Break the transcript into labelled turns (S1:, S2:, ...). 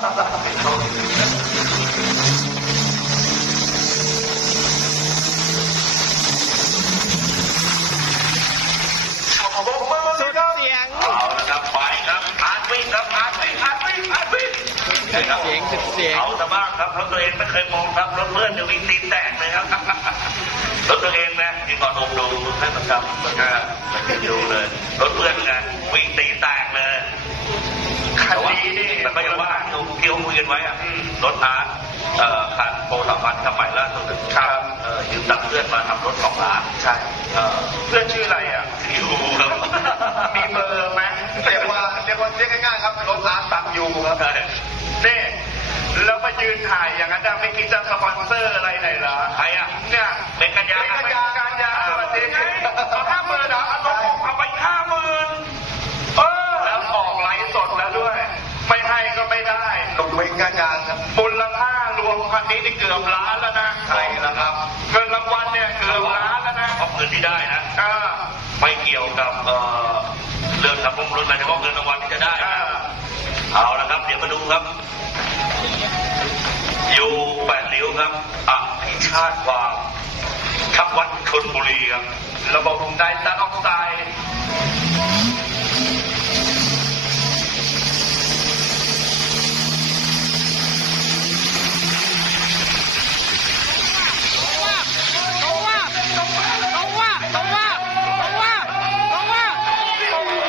S1: สุดเสียง
S2: เอาละครับไปครับอาร์ตวิ่งครับอาร์ตวิ่งอาร์ตวิ่งอาร์ตวิ่ง
S1: สุดเสียงสุดเสียง
S2: เอาแต่บ้างครับรถตัวเองไม่เคยมองครับรถเพื่อนจะวิ่งตีนแตกเลยครับรถตัวเองนะที่ก่อนดูดูให้ประจำมันก็ไม่ได้ดูเลยรถเพื่อนไงวิ่งตีนแตกเลยคันนี้นี่แต่ก็ยังว่าที่เราที่เราคุยกัน ไว้อะรถอาร์ตเอ่อคันโปรสามพันสมัยล่าสุดครับเอ่อยืมตังค์เพื่อนมาทำรถสองล้านใช่เอ่อ
S3: เพื่อนชื่ออะไรอะ
S2: ที่รู้ครับ
S3: มีเบอร์ไหมเรียกว่าเรียกว่าเรียกง่ายๆครับรถร้านตักยูครับ
S2: ใช่
S3: นี่แล้วมายืนถ่ายอย่างนั้นนะไม่คิดจะสปอนเซอร์อะไรหน่อยเหรอ
S2: ใครอะ
S3: เนี่ย
S2: เป็นกัญญา
S3: เป็นกัญญาการยา
S4: ตรงเป็นการงานครับ
S3: มูลค่ารวมคันนี้นี่เกือบล้านแล้วนะ
S4: ใช่แล้วครับ
S3: เงินรางวัลเนี่ยเกือบล้านแล้วนะ
S2: เอาเงินที่ได้นะ
S3: อ่า
S2: ไม่เกี่ยวกับเอ่อเรื่องทำบุญรุ่นหมายเฉพาะเงินรางวัลที่จะได้
S3: อ่า
S2: นะเอาละครับ เดี๋ยวมาดูครับ อยู่แปดริ้วครับอภิชาติฟาร์มทักวัดชนบุรีครับ
S3: ระบบไดตันออกไซด์